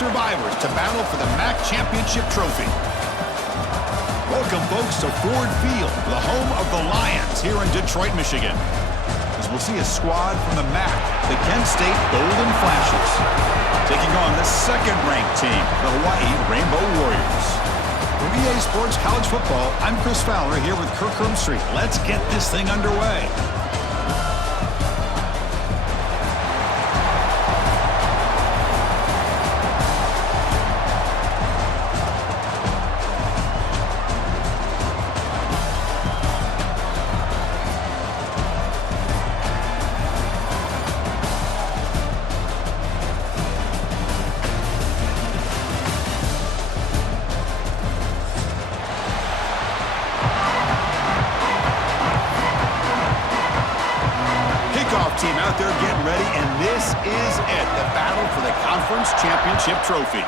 survivors to battle for the MAC Championship trophy. Welcome, folks, to Ford Field, the home of the Lions here in Detroit, Michigan. As we'll see a squad from the MAC, the Kent State Golden Flashes, taking on the second-ranked team, the Hawaii Rainbow Warriors. For EA Sports College Football, I'm Chris Fowler here with Kirk Street. Let's get this thing underway. Team out there getting ready, and this is it, the battle for the conference championship trophy.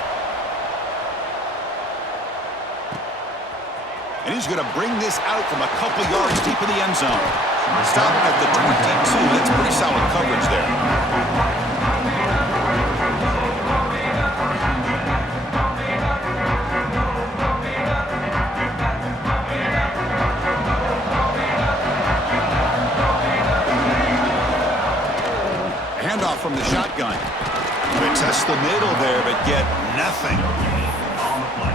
And he's going to bring this out from a couple yards deep in the end zone. Stop at the 22. That's pretty solid coverage there. Handoff from the shotgun. They test the middle there, but get nothing.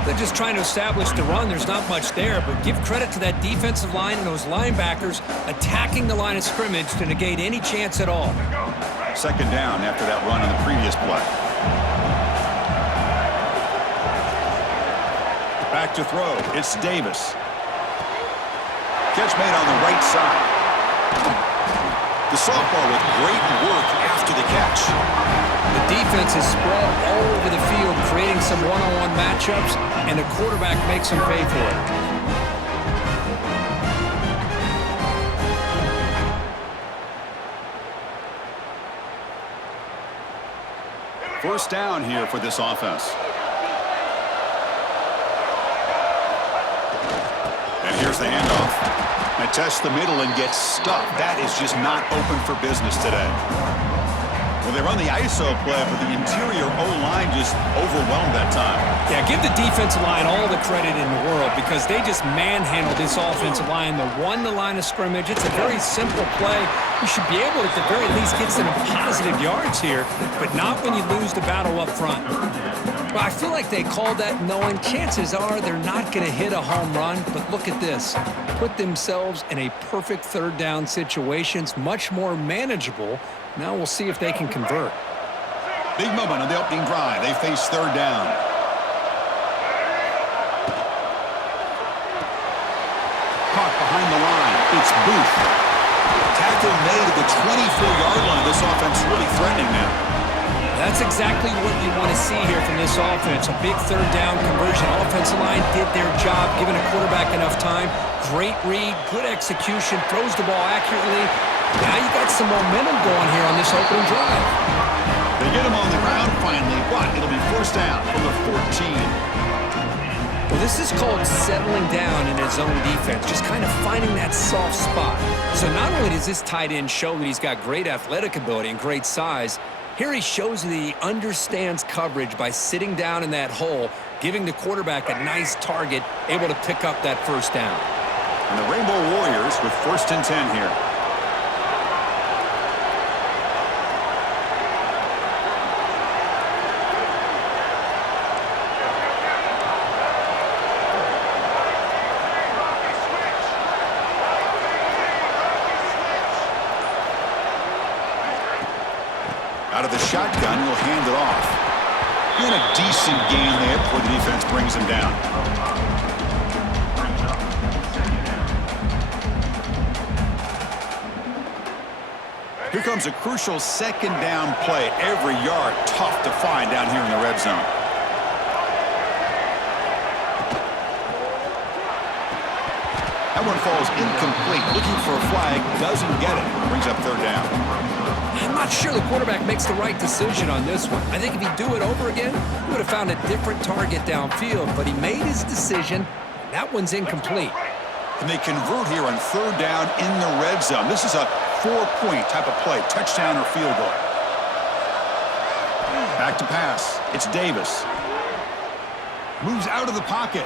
They're just trying to establish the run. There's not much there, but give credit to that defensive line and those linebackers attacking the line of scrimmage to negate any chance at all. Second down after that run on the previous play. Back to throw. It's Davis. Catch made on the right side. The sophomore with great work after the catch. The defense is spread all over the field, creating some one-on-one matchups, and the quarterback makes them pay for it. First down here for this offense. And here's the handoff. They test the middle and get stuffed. That is just not open for business today. Well, they run the ISO play, but the interior O-line just overwhelmed that time. Yeah, give the defensive line all the credit in the world because they just manhandled this offensive line. They won the line of scrimmage. It's a very simple play. You should be able to, at the very least, get some positive yards here, but not when you lose the battle up front. Well, I feel like they called that knowing chances are they're not going to hit a home run, but look at this. Put themselves in a perfect third down situation. It's much more manageable. Now we'll see if they can convert. Big moment on the opening drive. They face third down. Caught behind the line. It's Booth. Tackle made at the 24-yard line. This offense really threatening now. That's exactly what you want to see here from this offense. A big third down conversion. Offensive line did their job, giving a quarterback enough time. Great read, good execution, throws the ball accurately. Now you got some momentum going here on this opening drive. They get him on the ground finally, but it'll be first down from the 14. Well, this is called settling down in his own defense, just kind of finding that soft spot. So not only does this tight end show that he's got great athletic ability and great size, here he shows that he understands coverage by sitting down in that hole, giving the quarterback a nice target, able to pick up that first down. And the Rainbow Warriors with first and 10 here. Out of the shotgun, he'll hand it off. And a decent gain there before the defense brings him down. Here comes a crucial second down play. Every yard tough to find down here in the red zone. That one falls incomplete. Looking for a flag, doesn't get it. Brings up third down. I'm not sure the quarterback makes the right decision on this one. I think if he'd do it over again, he would have found a different target downfield, but he made his decision. That one's incomplete. And they convert here on third down in the red zone. This is a 4-point type of play, touchdown or field goal. Back to pass. It's Davis. Moves out of the pocket.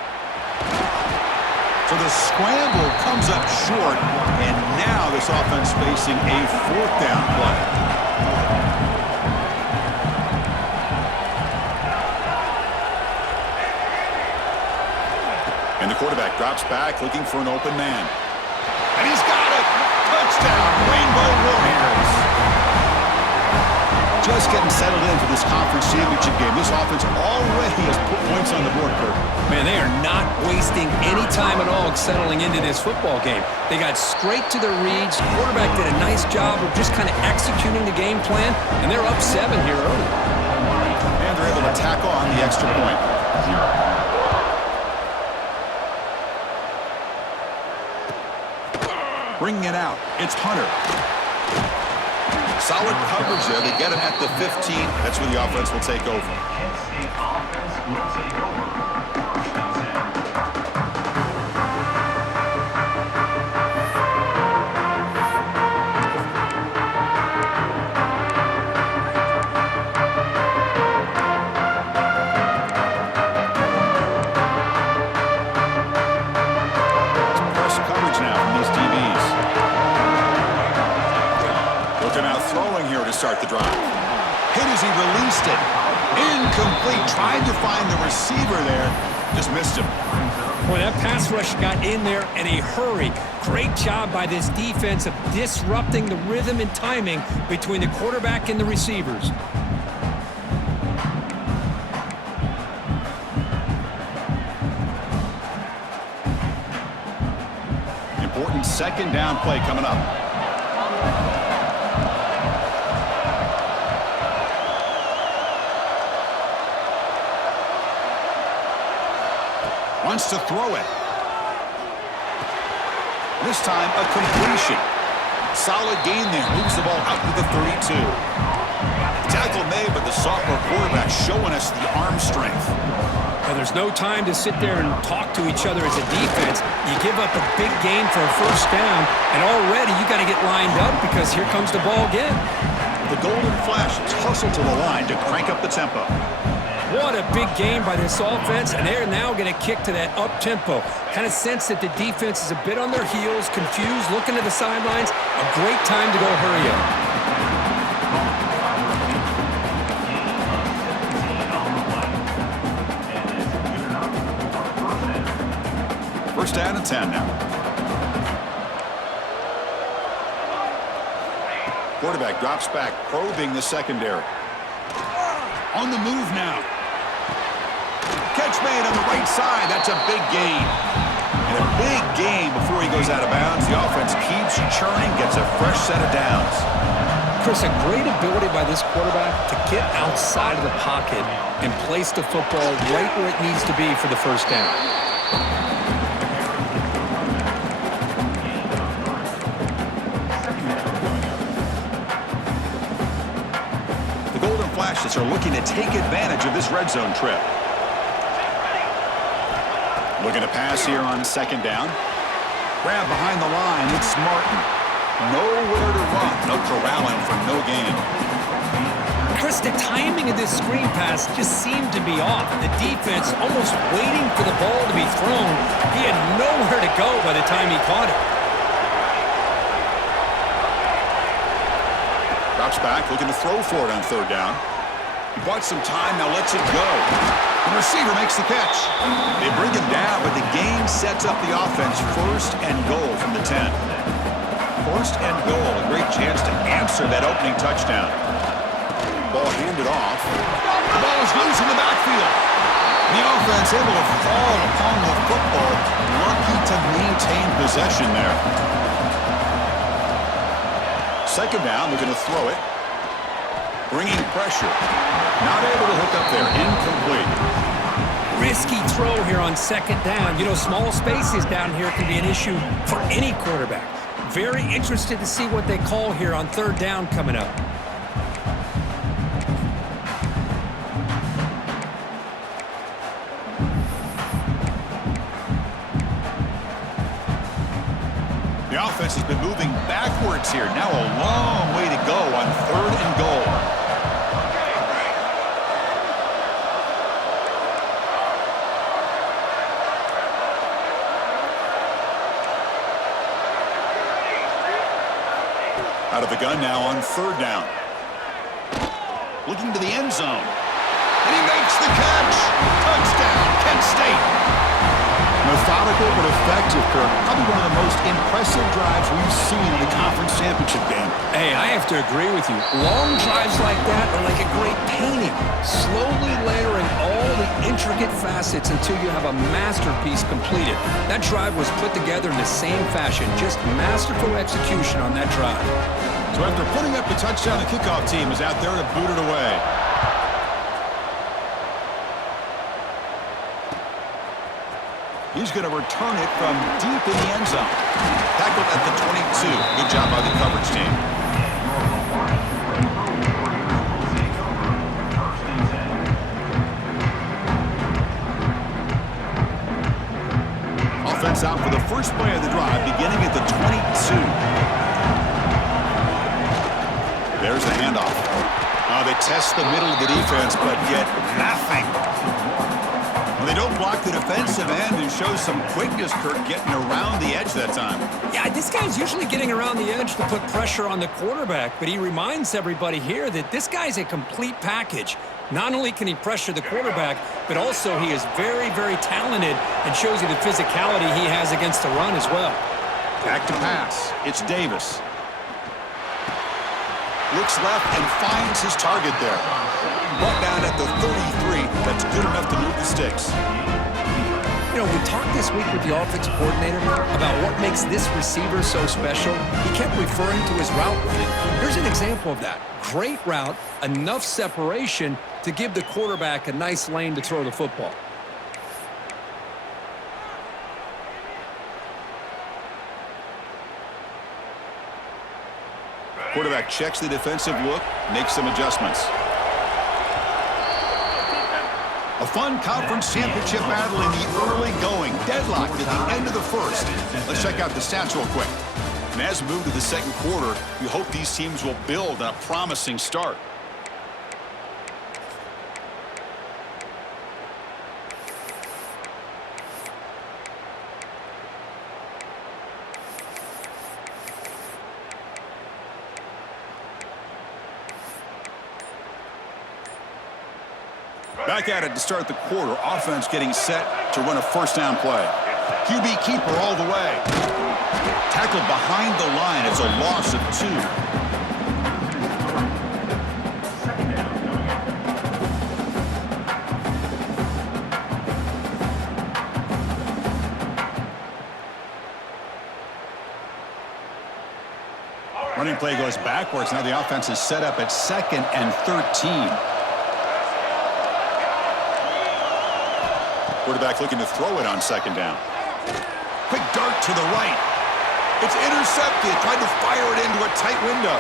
So the scramble comes up short, and now this offense facing a 4th down play. And the quarterback drops back looking for an open man. And he's got it! Touchdown, Rainbow Warriors! Just getting settled into this conference championship game. This offense already has put points on the board, Kurt. Man, they are not wasting any time at all settling into this football game. They got straight to their reads. The quarterback did a nice job of just kind of executing the game plan, and they're up 7 here early. And they're able to tack on the extra point. Bringing it out, it's Hunter. Solid coverage there. They get him at the 15. That's where the offense will take over. Press coverage now from these DBs. Looking out throwing here to start the drive. Hit as he released it. Incomplete. Tried to find the receiver there. Just missed him. Boy, that pass rush got in there in a hurry. Great job by this defense of disrupting the rhythm and timing between the quarterback and the receivers. Important 2nd down play coming up. Wants to throw it. This time a completion. Solid gain there. Moves the ball out to the 32. Tackle made, but the sophomore quarterback showing us the arm strength. Now, there's no time to sit there and talk to each other as a defense. You give up a big gain for a 1st down, and already you got to get lined up because here comes the ball again. The Golden Flashes hustle to the line to crank up the tempo. What a big game by this offense, and they're now going to kick to that up-tempo. Kind of sense that the defense is a bit on their heels, confused, looking to the sidelines. A great time to go hurry up. 1st down and 10 now. Quarterback drops back, probing the secondary. On the move now. Catch made on the right side. That's a big gain. And a big gain before he goes out of bounds. The offense keeps churning, gets a fresh set of downs. Chris, a great ability by this quarterback to get outside of the pocket and place the football right where it needs to be for the 1st down. The Golden Flashes are looking to take advantage of this red zone trip. Looking to pass here on 2nd down. Grab behind the line. It's Martin. Nowhere to run. No corralling for no gain. Chris, the timing of this screen pass just seemed to be off. The defense almost waiting for the ball to be thrown. He had nowhere to go by the time he caught it. Drops back, looking to throw for it on 3rd down. He bought some time, now lets it go. The receiver makes the catch. They bring him down, but the gain sets up the offense. 1st and goal from the 10. 1st and goal, a great chance to answer that opening touchdown. Ball handed off. The ball is loose in the backfield. The offense able to fall upon the football. Lucky to maintain possession there. 2nd down, looking to throw it. Bringing pressure. Not able to hook up there. Incomplete. Risky throw here on 2nd down. You know, small spaces down here can be an issue for any quarterback. Very interested to see what they call here on 3rd down coming up. The offense has been moving backwards here. Now a long way to go on 3rd and goal. Out of the gun now on 3rd down. Looking to the end zone. And he makes the catch. Touchdown, Kent State. Methodical but effective, Kirk. Probably one of the most impressive drives we've seen in the conference championship game. Hey, I have to agree with you. Long drives like that are like a great painting. Slowly layering all the intricate facets until you have a masterpiece completed. That drive was put together in the same fashion. Just masterful execution on that drive. So after putting up the touchdown, the kickoff team is out there to boot it away. He's going to return it from deep in the end zone. Tackled at the 22. Good job by the coverage team. Offense out for the first play of the drive, beginning at the 22. There's the handoff. They test the middle of the defense, but get nothing. They don't block the defensive end and show some quickness, Kirk, getting around the edge that time. Yeah, this guy's usually getting around the edge to put pressure on the quarterback, but he reminds everybody here that this guy's a complete package. Not only can he pressure the quarterback, but also he is very, very talented and shows you the physicality he has against the run as well. Back to pass. It's Davis. Looks left and finds his target there. Brought down at the 33. That's good enough to move the sticks. You know, we talked this week with the offensive coordinator about what makes this receiver so special. He kept referring to his route running. Here's an example of that. Great route, enough separation to give the quarterback a nice lane to throw the football. Quarterback checks the defensive look, makes some adjustments. A fun conference championship battle in the early going. Deadlocked at the end of the first. Let's check out the stats real quick. And as we move to the second quarter, we hope these teams will build on a promising start. Back at it to start the quarter. Offense getting set to run a first down play. QB keeper all the way. Tackled behind the line. It's a loss of 2. Running play goes backwards. Now the offense is set up at 2nd and 13. Quarterback looking to throw it on 2nd down. Quick dart to the right. It's intercepted. Tried to fire it into a tight window.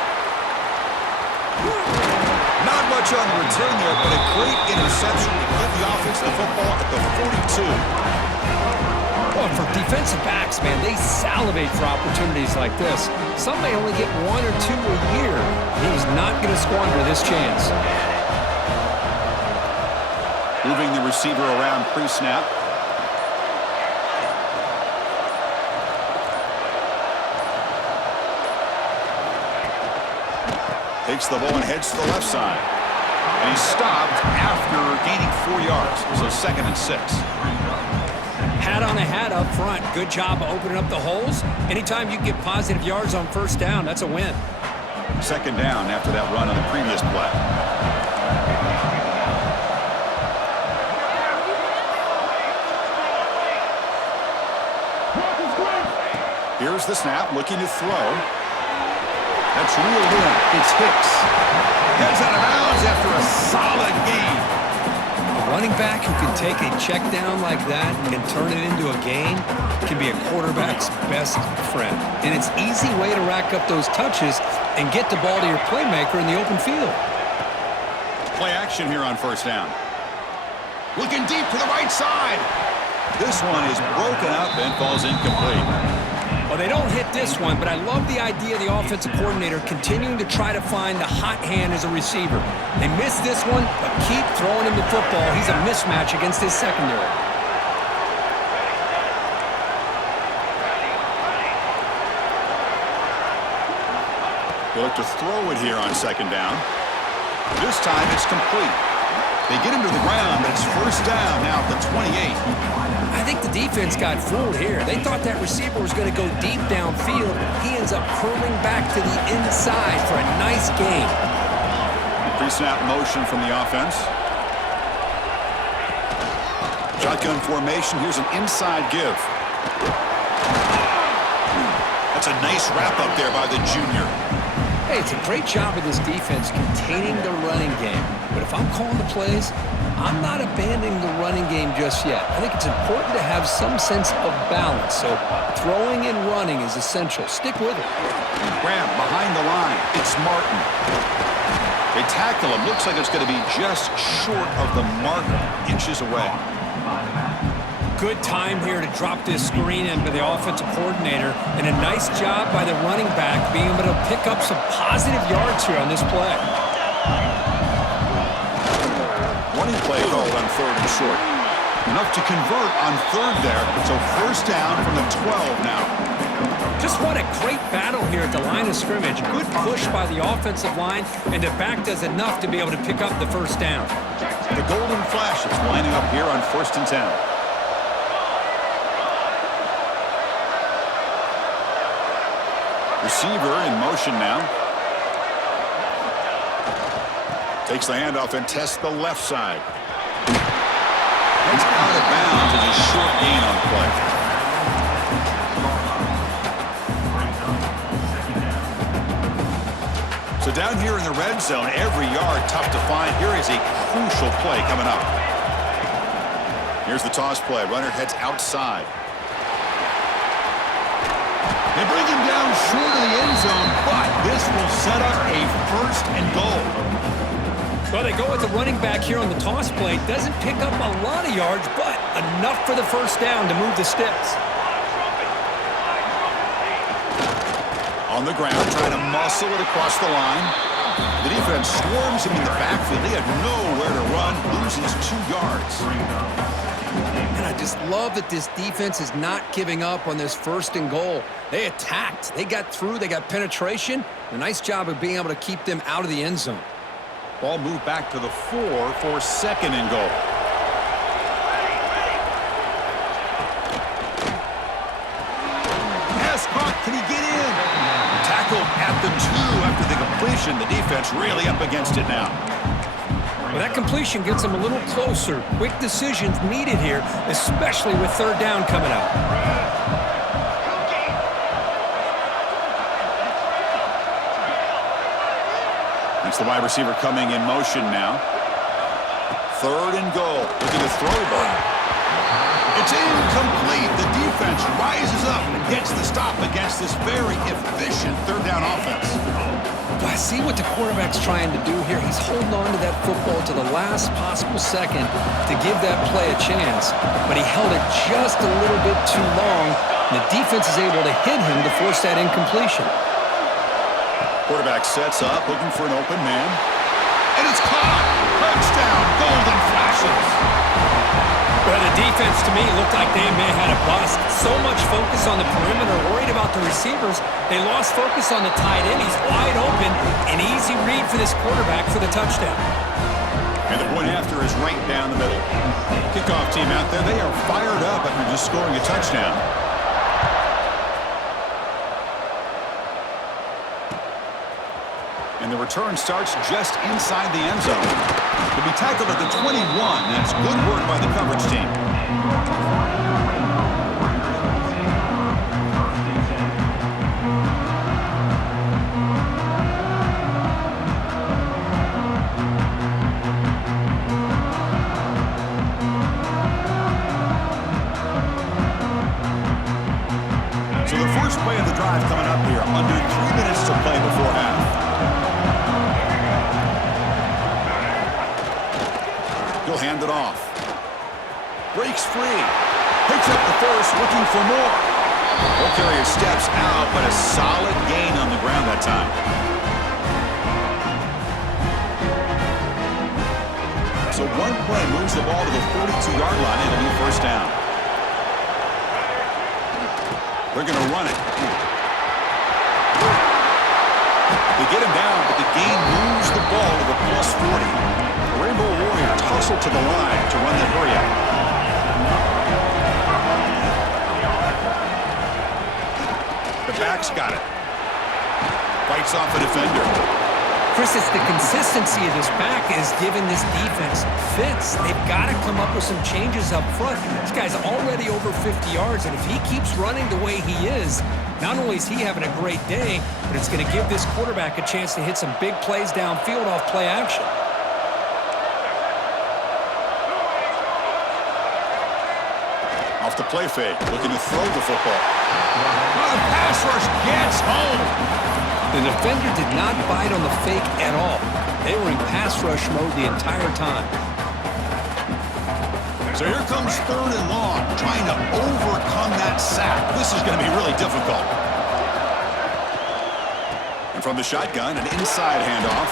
Not much on the return there, but a great interception to give the offense the football at the 42. Well, for defensive backs, man, they salivate for opportunities like this. Some may only get 1 or 2 a year. He's not going to squander this chance. Moving the receiver around pre-snap. Takes the ball and heads to the left side. And he's stopped after gaining 4 yards. So 2nd and 6. Hat on a hat up front. Good job of opening up the holes. Anytime you can get positive yards on first down, that's a win. 2nd down after that run on the previous play. Here's the snap, looking to throw. That's reeled in. It's Hicks. Heads out of bounds after a solid gain. A running back who can take a check down like that and turn it into a gain can be a quarterback's best friend. And it's an easy way to rack up those touches and get the ball to your playmaker in the open field. Play action here on first down. Looking deep to the right side. This one is broken up and falls incomplete. Well, they don't hit this one, but I love the idea of the offensive coordinator continuing to try to find the hot hand as a receiver. They missed this one, but keep throwing him the football. He's a mismatch against his secondary. They look to throw it here on second down. This time it's complete. They get him to the ground, but it's first down now at the 28. I think the defense got fooled here. They thought that receiver was going to go deep downfield. He ends up curling back to the inside for a nice gain. Pre-snap motion from the offense. Shotgun formation. Here's an inside give. That's a nice wrap up there by the junior. Hey, it's a great job of this defense containing the running game. But if I'm calling the plays, I'm not abandoning the running game just yet. I think it's important to have some sense of balance. So throwing and running is essential. Stick with it. Graham behind the line. It's Martin. They tackle him. Looks like it's going to be just short of the mark, inches away. Good time here to drop this screen in by the offensive coordinator, and a nice job by the running back being able to pick up some positive yards here on this play. Running play called on third and short. Enough to convert on third there, so first down from the 12 now. Just what a great battle here at the line of scrimmage. Good push by the offensive line, and the back does enough to be able to pick up the first down. The Golden Flashes lining up here on 1st and 10. Receiver in motion now. Takes the handoff and tests the left side. It's out of bounds and a short gain on play. So down here in the red zone, every yard tough to find. Here is a crucial play coming up. Here's the toss play. Runner heads outside. They bring him down short of the end zone, but this will set up a first and goal. Well, they go with the running back here on the toss play. Doesn't pick up a lot of yards, but enough for the first down to move the sticks. On the ground, trying to muscle it across the line. The defense swarms him in the backfield. They have nowhere to run, loses 2 yards. And I just love that this defense is not giving up on this first and goal. They attacked. They got through. They got penetration. A nice job of being able to keep them out of the end zone. Ball moved back to the 4 for second and goal. Escott, can he get in? Tackled at the 2 after the completion. The defense really up against it now. Well, that completion gets them a little closer. Quick decisions needed here, especially with third down coming up. It's the wide receiver coming in motion now. Third and goal. Looking to throw the ball. It's incomplete. The defense rises up and gets the stop against this very efficient third down offense. I see what the quarterback's trying to do here. He's holding on to that football to the last possible second to give that play a chance, but he held it just a little bit too long, and the defense is able to hit him to force that incompletion. Quarterback sets up, looking for an open man, and it's caught! Touchdown, Golden Flashes! Well, the defense, to me, looked like they may have had a bust. So much focus on the perimeter, worried about the receivers. They lost focus on the tight end. He's wide open. An easy read for this quarterback for the touchdown. And the point after is right down the middle. Kickoff team out there, they are fired up after just scoring a touchdown. And the return starts just inside the end zone. To be tackled at the 21, that's good work by the coverage team. So the first play of the drive coming up here, under 3 minutes to play before half. He'll hand it off. Breaks free. Picks up the first, looking for more. Ball carrier steps out, but a solid gain on the ground that time. So one play moves the ball to the 42-yard line. It'll be first down. They're going to run it. They get him down, but the gain moves the ball to the +40. The Rainbow Warriors hustle to the line to run the hurry out. The back's got it. Fights off a defender. Chris, it's the consistency of this back is giving this defense fits. They've got to come up with some changes up front. This guy's already over 50 yards, and if he keeps running the way he is, not only is he having a great day, but it's going to give this quarterback a chance to hit some big plays downfield off play action. Off the play fake, looking to throw the football. Oh, the pass rush gets home. The defender did not bite on the fake at all. They were in pass rush mode the entire time. So here comes 3rd and long, trying to overcome that sack. This is going to be really difficult. And from the shotgun, an inside handoff.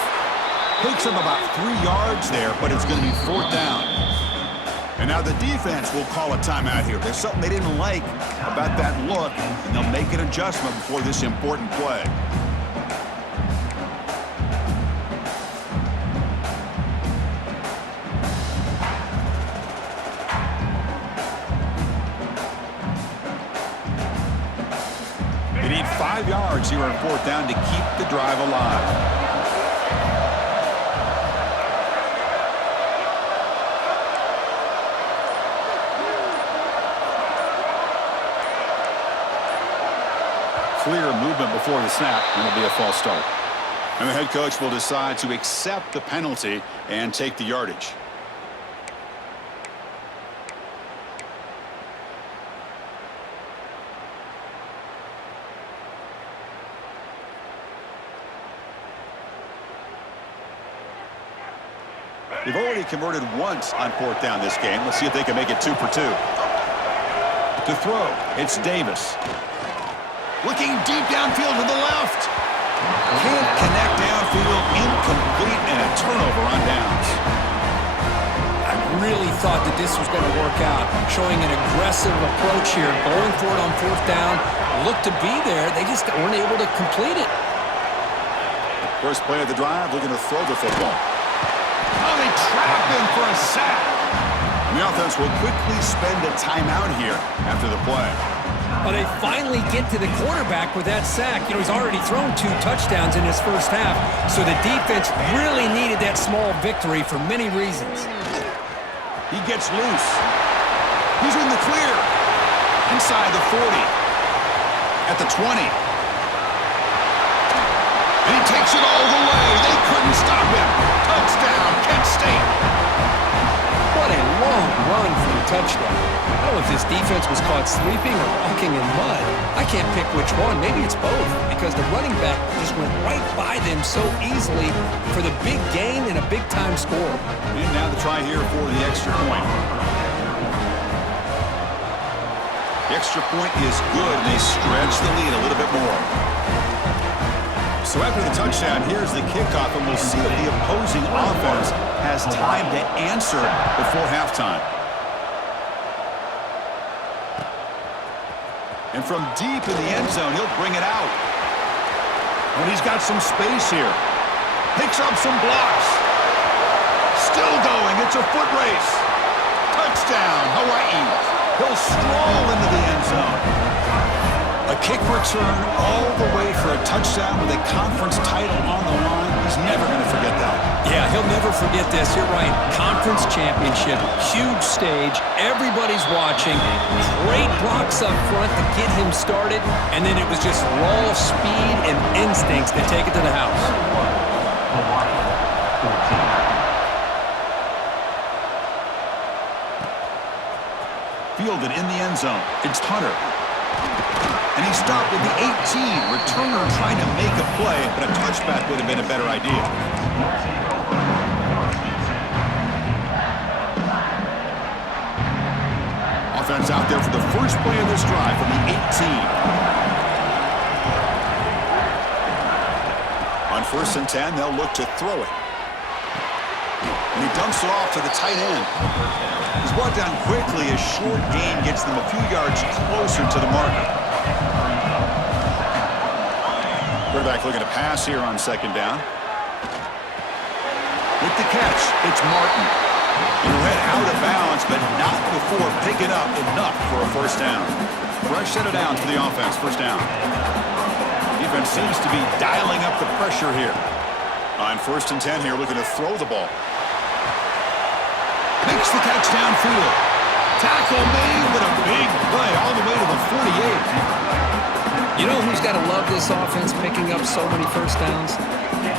Takes him about 3 yards there, but it's going to be 4th down. And now the defense will call a timeout here. There's something they didn't like about that look, and they'll make an adjustment before this important play. They need 5 yards here on 4th down to keep the drive alive. Clear movement before the snap, and it'll be a false start. And the head coach will decide to accept the penalty and take the yardage. They've already converted once on 4th down this game. Let's see if they can make it 2 for 2. To throw, it's Davis. Looking deep downfield to the left. Can't connect downfield, incomplete, and a turnover on downs. I really thought that this was going to work out, showing an aggressive approach here, going for it on 4th down. Looked to be there, they just weren't able to complete it. First play of the drive, looking to throw the football. Oh, they trap him for a sack. The offense will quickly spend a timeout here after the play. Well, they finally get to the quarterback with that sack. You know, he's already thrown 2 touchdowns in his first half, so the defense really needed that small victory for many reasons. He gets loose. He's in the clear. Inside the 40. At the 20. And he takes it all the way. They couldn't stop him. Touchdown, Kent State. What a long run for the touchdown. I don't know if this defense was caught sleeping or walking in mud. I can't pick which one. Maybe it's both, because the running back just went right by them so easily for the big gain and a big-time score. And now the try here for the extra point. The extra point is good, and they stretch the lead a little bit more. So after the touchdown, here's the kickoff, and we'll see if the opposing offense has time to answer before halftime. And from deep in the end zone, he'll bring it out. And he's got some space here. Picks up some blocks. Still going. It's a foot race. Touchdown, Hawaii. He'll stroll into the end zone. A kick return all the way for a touchdown with a conference title on the line. He's never going to forget that. Yeah, he'll never forget this. You're right. Conference championship, huge stage. Everybody's watching. Great blocks up front to get him started. And then it was just raw speed and instincts to take it to the house. Fielded in the end zone. It's Hunter. And he stopped with the 18. Returner trying to make a play, but a touchback would have been a better idea. Offense out there for the first play of this drive from the 18. On 1st and 10, they'll look to throw it. And he dumps it off to the tight end. He's brought down quickly. A short gain gets them a few yards closer to the marker. Quarterback looking to pass here on second down. With the catch, it's Martin. He'll head out of bounds, but not before picking up enough for a first down. Fresh set of downs for the offense, first down. Defense seems to be dialing up the pressure here. On 1st and 10 here, looking to throw the ball. Makes the catch downfield. Tackle made with a big play all the way to the 48. You know who's got to love this offense picking up so many first downs?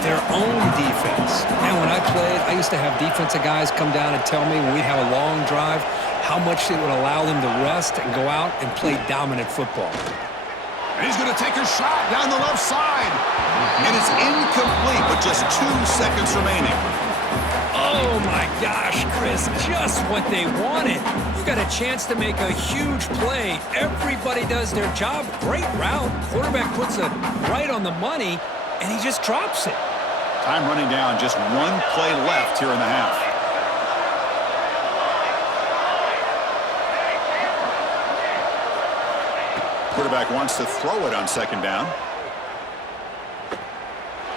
Their own defense. And when I played, I used to have defensive guys come down and tell me when we'd have a long drive how much it would allow them to rest and go out and play dominant football. And he's going to take a shot down the left side. And it's incomplete with just 2 seconds remaining. Oh, my gosh, Chris, just what they wanted. You got a chance to make a huge play. Everybody does their job. Great route. Quarterback puts it right on the money, and he just drops it. Time running down, just 1 play left here in the half. Quarterback wants to throw it on second down.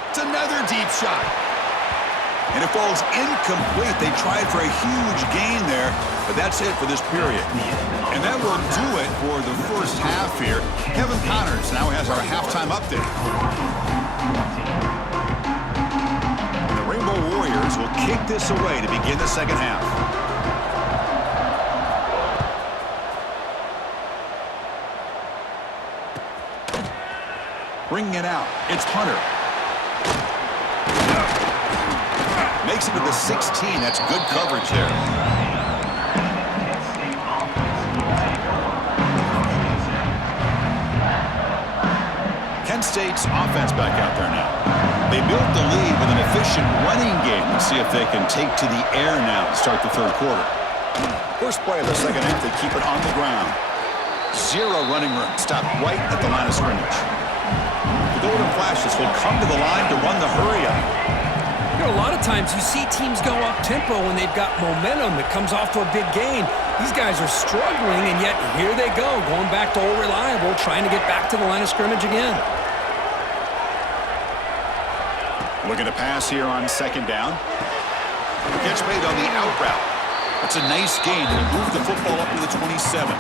It's another deep shot. And it falls incomplete. They tried for a huge gain there, but that's it for this period. And that will do it for the first half here. Kevin Connors now has our halftime update. And the Rainbow Warriors will kick this away to begin the second half. Bringing it out, it's Hunter. Makes it to the 16. That's good coverage there. Kent State's offense back out there now. They built the lead with an efficient running game. Let's see if they can take to the air now to start the third quarter. First play of the second half, they keep it on the ground. 0 running room. Stopped right at the line of scrimmage. The Golden Flashes will come to the line to run the hurry-up. You know, a lot of times you see teams go up-tempo when they've got momentum that comes off to a big gain. These guys are struggling, and yet here they go, going back to old reliable, trying to get back to the line of scrimmage again. Looking to pass here on second down. Catch made on the out route. That's a nice gain, and move the football up to the 27.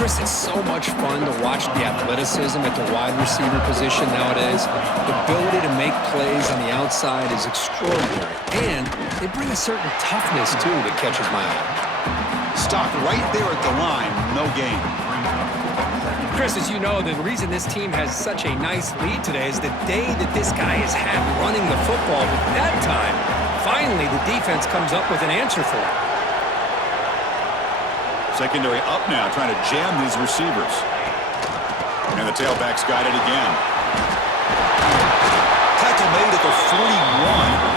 Chris, it's so much fun to watch the athleticism at the wide receiver position nowadays. The ability to make plays on the outside is extraordinary. And they bring a certain toughness, too, that catches my eye. Stopped right there at the line. No gain. Chris, as you know, the reason this team has such a nice lead today is the day that this guy has had running the football. But that time, finally, the defense comes up with an answer for it. Secondary up now, trying to jam these receivers. And the tailback's got it again. Tackle made at the 41.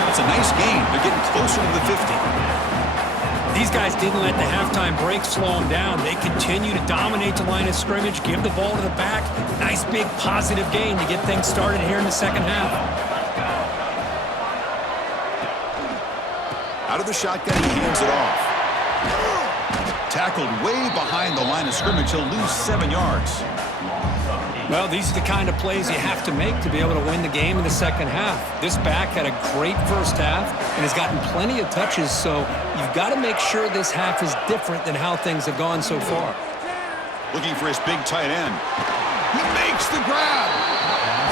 That's a nice gain. They're getting closer to the 50. These guys didn't let the halftime break slow them down. They continue to dominate the line of scrimmage, give the ball to the back. Nice big positive gain to get things started here in the second half. Out of the shotgun, he hands it off. Tackled way behind the line of scrimmage. He'll lose 7 yards. Well, these are the kind of plays you have to make to be able to win the game in the second half. This back had a great first half and has gotten plenty of touches, so you've got to make sure this half is different than how things have gone so far. Looking for his big tight end. He makes the grab.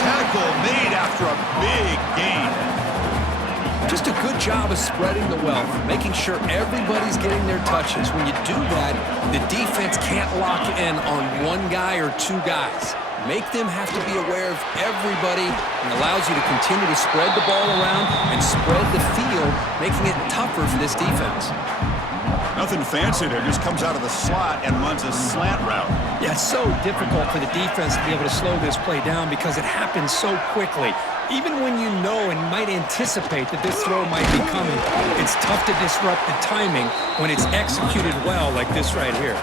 Tackle made after a big gain. Just a good job of spreading the wealth, making sure everybody's getting their touches. When you do that, the defense can't lock in on 1 guy or 2 guys. Make them have to be aware of everybody, and allows you to continue to spread the ball around and spread the field, making it tougher for this defense. Nothing fancy there, just comes out of the slot and runs a slant route. Yeah, it's so difficult for the defense to be able to slow this play down because it happens so quickly. Even when you know and might anticipate that this throw might be coming, it's tough to disrupt the timing when it's executed well like this right here.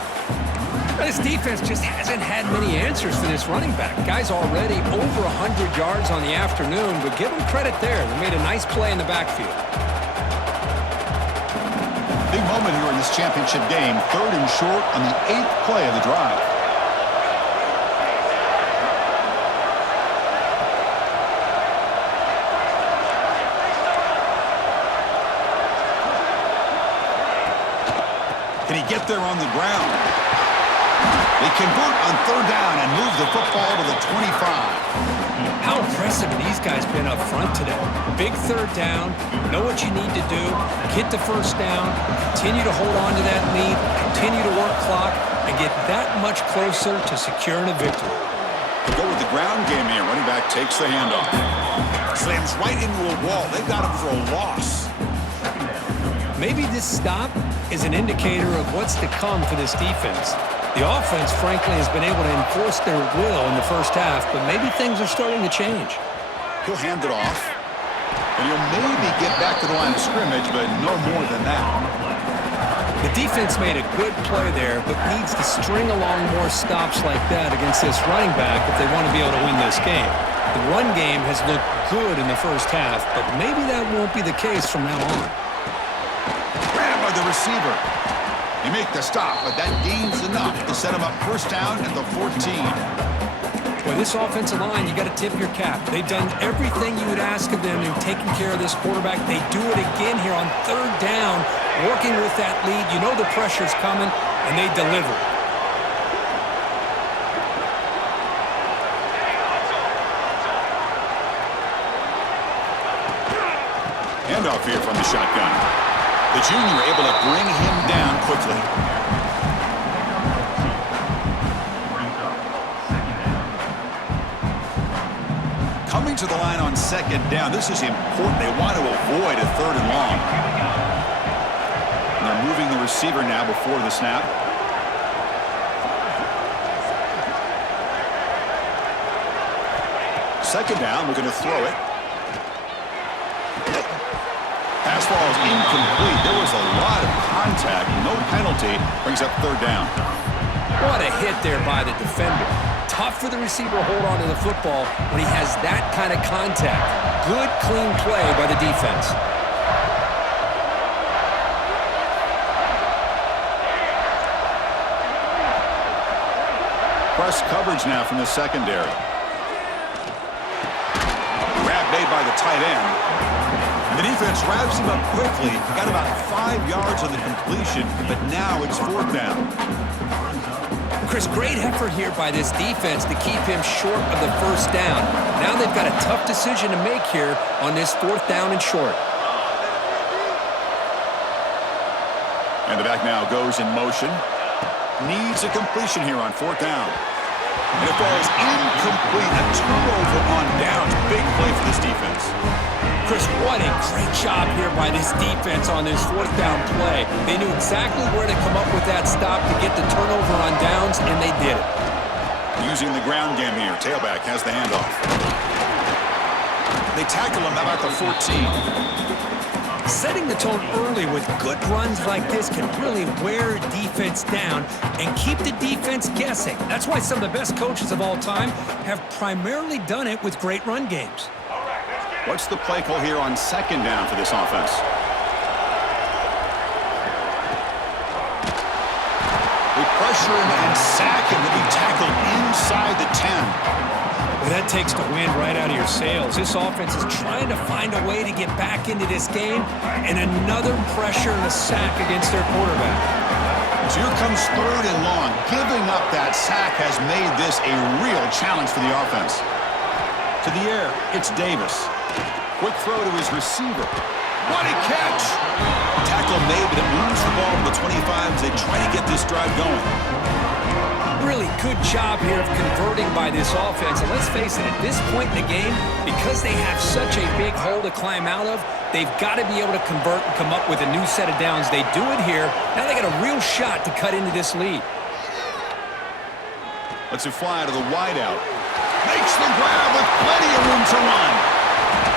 This defense just hasn't had many answers for this running back. Guy's already over 100 yards on the afternoon, but give him credit there. They made a nice play in the backfield. Big moment here in this championship game. 3rd and short on the 8th play of the drive. Can he get there on the ground? They convert on third down and move the football to the 25. How impressive have these guys been up front today? Big third down, know what you need to do, get the first down, continue to hold on to that lead, continue to work clock, and get that much closer to securing a victory. Go with the ground game here. Running back takes the handoff. Slams right into a wall. They've got him for a loss. Maybe this stop is an indicator of what's to come for this defense. The offense, frankly, has been able to enforce their will in the first half, but maybe things are starting to change. He'll hand it off, and he'll maybe get back to the line of scrimmage, but no more than that. The defense made a good play there, but needs to string along more stops like that against this running back if they want to be able to win this game. The run game has looked good in the first half, but maybe that won't be the case from now on. Grabbed by the receiver. They make the stop, but that gains enough to set him up first down at the 14. Boy, this offensive line, you got to tip your cap. They've done everything you would ask of them in taking care of this quarterback. They do it again here on third down, working with that lead. You know the pressure's coming, and they deliver. Handoff here from the shotgun. The junior able to bring him down quickly. Coming to the line on second down. This is important. They want to avoid a third and long. And they're moving the receiver now before the snap. Second down, looking to throw it. Pass ball is incomplete. There was a lot of contact. No penalty. Brings up third down. What a hit there by the defender. Tough for the receiver to hold on to the football when he has that kind of contact. Good, clean play by the defense. Press coverage now from the secondary. Grab made by the tight end. The defense wraps him up quickly. Got about 5 yards on the completion, but now it's fourth down. Chris, great effort here by this defense to keep him short of the first down. Now they've got a tough decision to make here on this fourth down and short. And the back now goes in motion. Needs a completion here on fourth down. And it falls incomplete. A turnover on downs. Big play for this defense. Chris, what a great job here by this defense on this fourth down play. They knew exactly where to come up with that stop to get the turnover on downs, and they did it. Using the ground game here. Tailback has the handoff. They tackle him about the 14. Setting the tone early with good runs like this can really wear defense down and keep the defense guessing. That's why some of the best coaches of all time have primarily done it with great run games. What's the play call here on second down for this offense? They pressure him and sack him to be tackled inside the 10. Well, that takes the wind right out of your sails. This offense is trying to find a way to get back into this game, and another pressure and a sack against their quarterback. So here comes third and long. Giving up that sack has made this a real challenge for the offense. To the air, it's Davis. Quick throw to his receiver. What a catch! Tackle made, but it moves the ball to the 25 as they try to get this drive going. Really good job here of converting by this offense. And let's face it, at this point in the game, because they have such a big hole to climb out of, they've got to be able to convert and come up with a new set of downs. They do it here. Now they got a real shot to cut into this lead. Lets it fly to the wideout. Makes the grab with plenty of room to run.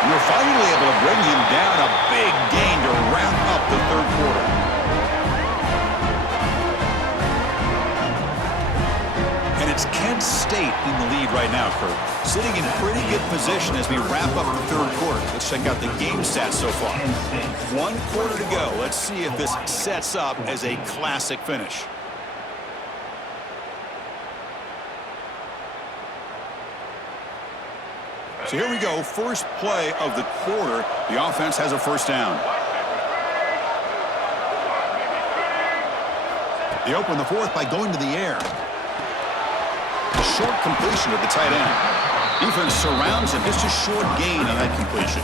We're finally able to bring him down. A big gain to wrap up the third quarter. And it's Kent State in the lead right now, Kurt. Sitting in pretty good position as we wrap up the third quarter. Let's check out the game stats so far. 1 quarter to go. Let's see if this sets up as a classic finish. So here we go, first play of the quarter. The offense has a first down. They open the fourth by going to the air. A short completion of the tight end. Defense surrounds him. Just a short gain on that completion.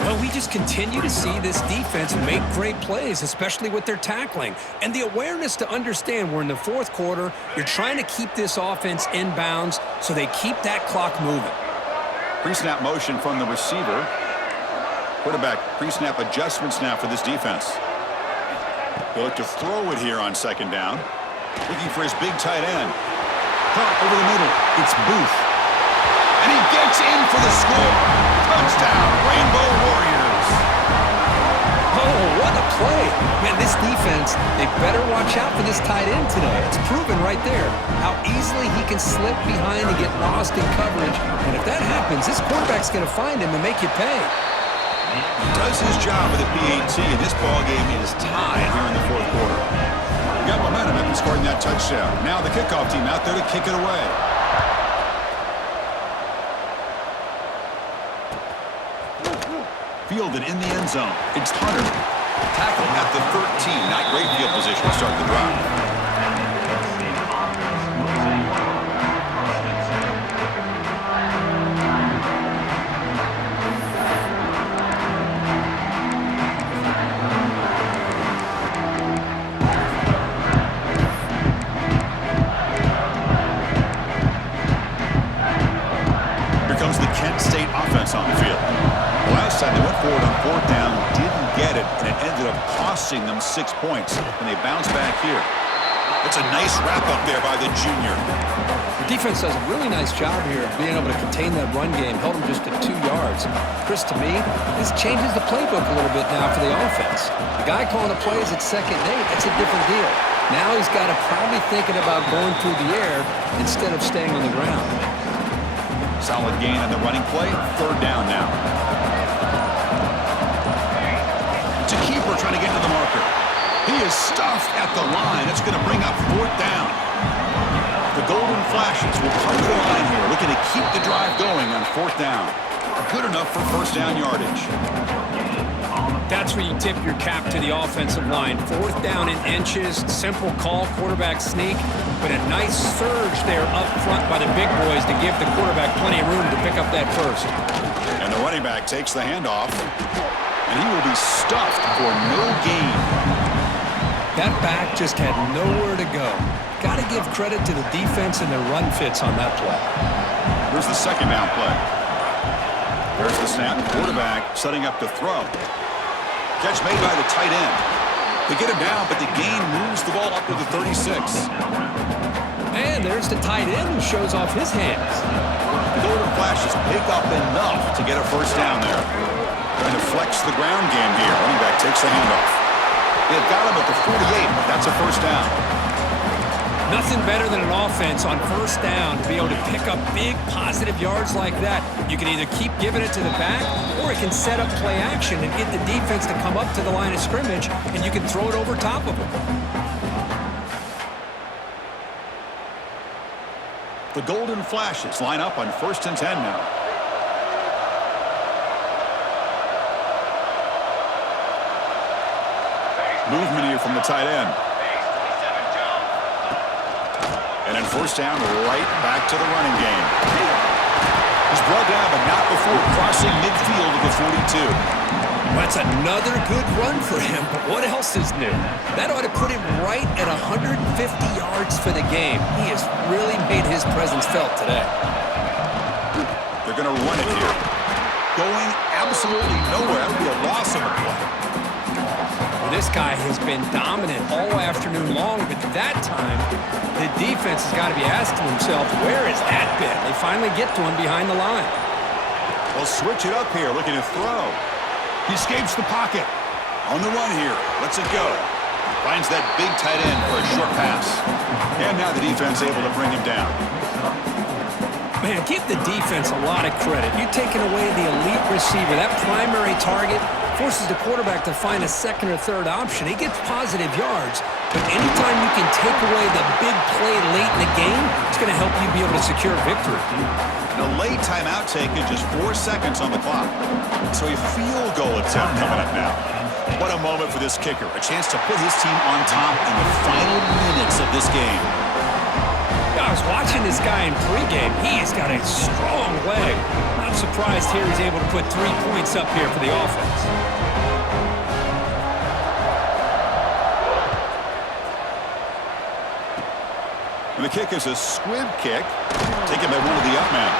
Well, we just continue to see this defense make great plays, especially with their tackling. And the awareness to understand we're in the fourth quarter, you're trying to keep this offense in bounds so they keep that clock moving. Pre-snap motion from the receiver. Quarterback pre-snap adjustments now for this defense. He'll look to throw it here on second down. Looking for his big tight end. Caught over the middle. It's Booth. And he gets in for the score. Touchdown, Rainbow Warriors. Oh, what a play. Man, this defense, they better watch out for this tight end today. It's proven right there how easily he can slip behind and get lost in coverage. And if that happens, this quarterback's going to find him and make you pay. He does his job with a PAT, and this ball game is tied here in the fourth quarter. We got momentum after scoring that touchdown. Now the kickoff team out there to kick it away. Fielded in the end zone. It's Hunter. Tackling at the 13. Not great field position to start the drive. On the field. Last time they went forward on fourth down, didn't get it, and it ended up costing them 6 points. And they bounce back here. It's a nice wrap up there by the junior. The defense does a really nice job here of being able to contain that run game, held them just at 2 yards. Chris, to me, this changes the playbook a little bit now for the offense. The guy calling the plays at 2nd and 8, that's a different deal. Now he's got to probably thinking about going through the air instead of staying on the ground. Solid gain on the running play. 3rd down now. It's a keeper trying to get to the marker. He is stuffed at the line. It's going to bring up 4th down. The Golden Flashes will come to the line here, looking to keep the drive going on 4th down. Good enough for 1st down yardage. That's where you tip your cap to the offensive line. 4th down in inches, simple call, quarterback sneak, but a nice surge there up front by the big boys to give the quarterback plenty of room to pick up that first. And the running back takes the handoff, and he will be stuffed for no gain. That back just had nowhere to go. Got to give credit to the defense and their run fits on that play. Here's the 2nd down play. There's the snap. Quarterback setting up to throw. Catch made by the tight end. They get him down, but the gain moves the ball up to the 36. And there's the tight end who shows off his hands. The Golden Flashes pick up enough to get a 1st down there. Trying to flex the ground game here. Running back takes the handoff. They've got him at the 48, but that's a 1st down. Nothing better than an offense on 1st down to be able to pick up big positive yards like that. You can either keep giving it to the back, or it can set up play action and get the defense to come up to the line of scrimmage, and you can throw it over top of them. The Golden Flashes line up on 1st and 10 now. Movement here from the tight end. And then 1st down, right back to the running game. He's brought down, but not before crossing midfield of the 42. That's another good run for him, but what else is new? That ought to put him right at 150 yards for the game. He has really made his presence felt today. They're going to run it here. Going absolutely nowhere. That would be a loss of a play. This guy has been dominant all afternoon long, but that time, the defense has got to be asking themselves, where has that been? They finally get to him behind the line. They'll switch it up here, looking to throw. He escapes the pocket. On the run here. Lets it go. Finds that big tight end for a short pass. And now the defense able to bring him down. Man, give the defense a lot of credit. You're taking away the elite receiver, that primary target, forces the quarterback to find a 2nd or 3rd option. He gets positive yards, but anytime you can take away the big play late in the game, it's going to help you be able to secure victory. And a late timeout taken, just 4 seconds on the clock. So a field goal attempt coming up now. What a moment for this kicker. A chance to put his team on top in the final minutes of this game. I was watching this guy in pregame. He's got a strong leg. Not surprised here he's able to put 3 points up here for the offense. And the kick is a squib kick, taken by one of the up men.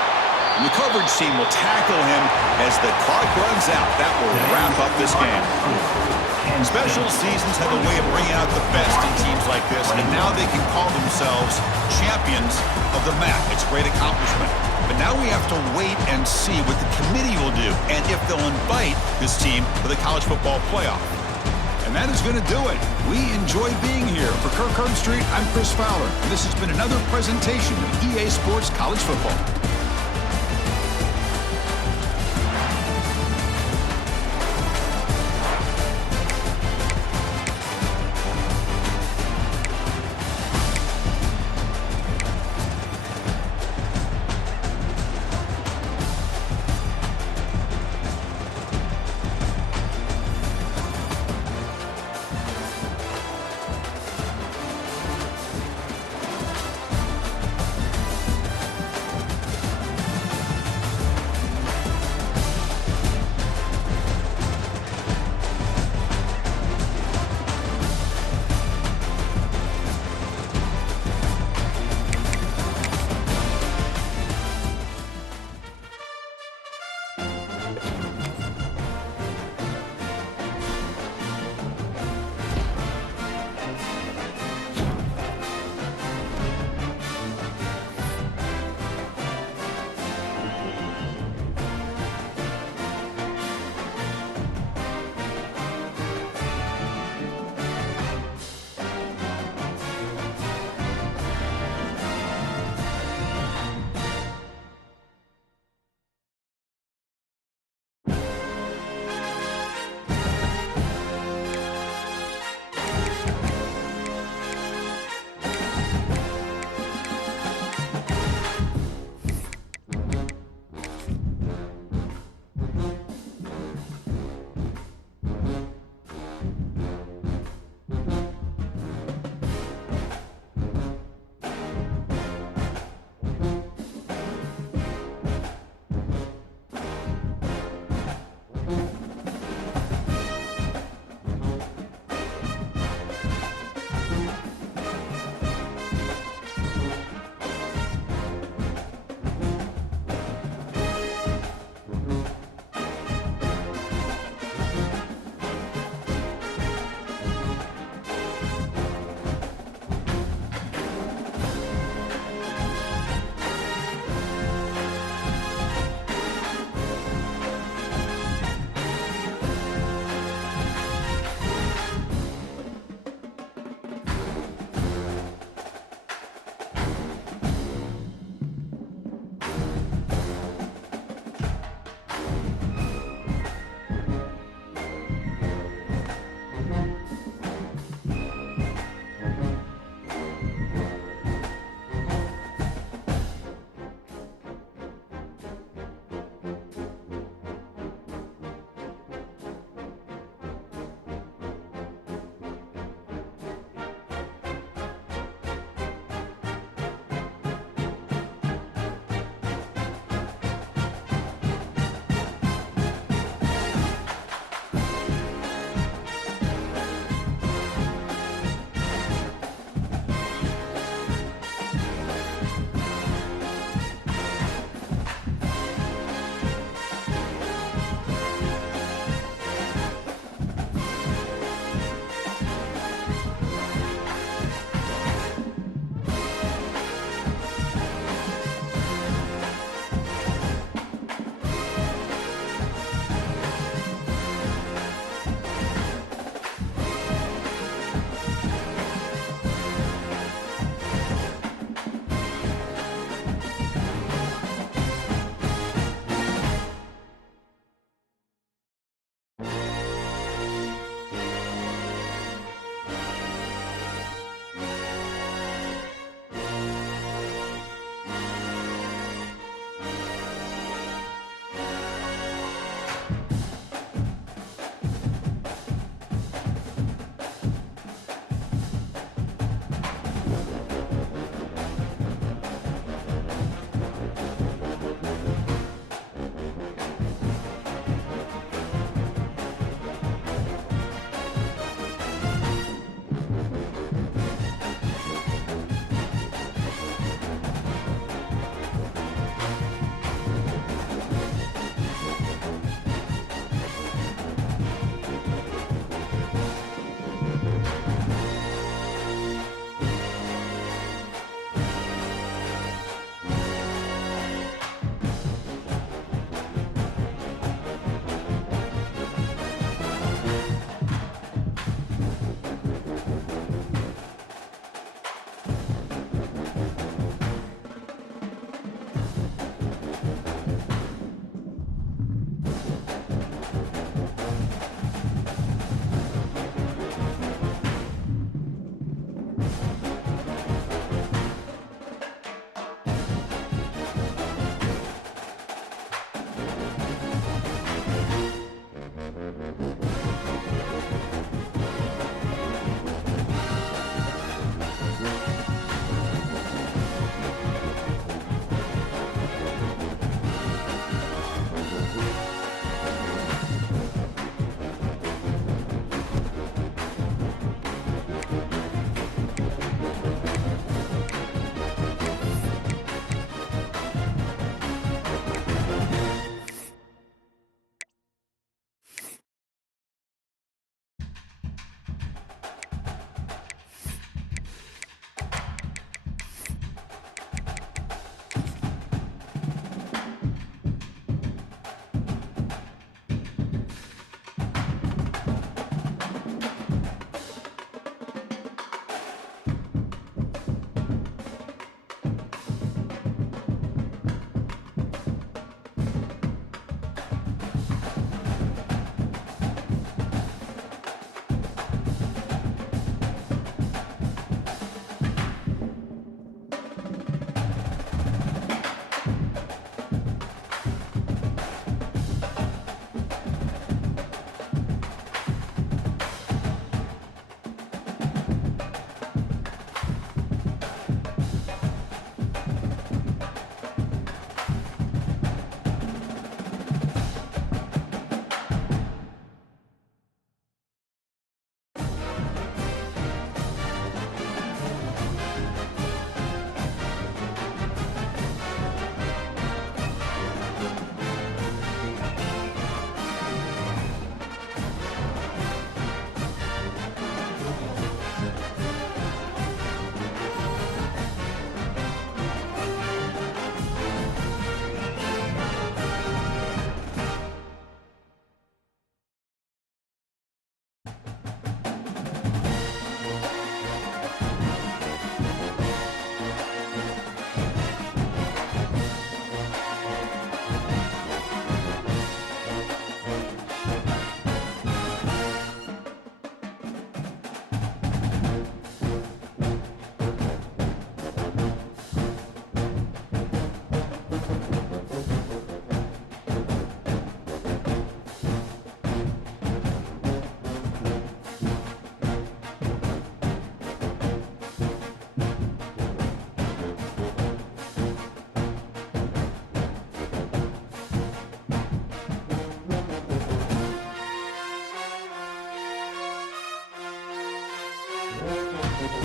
And the coverage team will tackle him as the clock runs out. That will wrap up this game. Special seasons have a way of bringing out the best in teams like this, and now they can call themselves champions of the MAC. It's a great accomplishment. But now we have to wait and see what the committee will do and if they'll invite this team to the college football playoff. And that is going to do it. We enjoy being here. For Kirk Herbstreit, I'm Chris Fowler. And this has been another presentation of EA Sports College Football.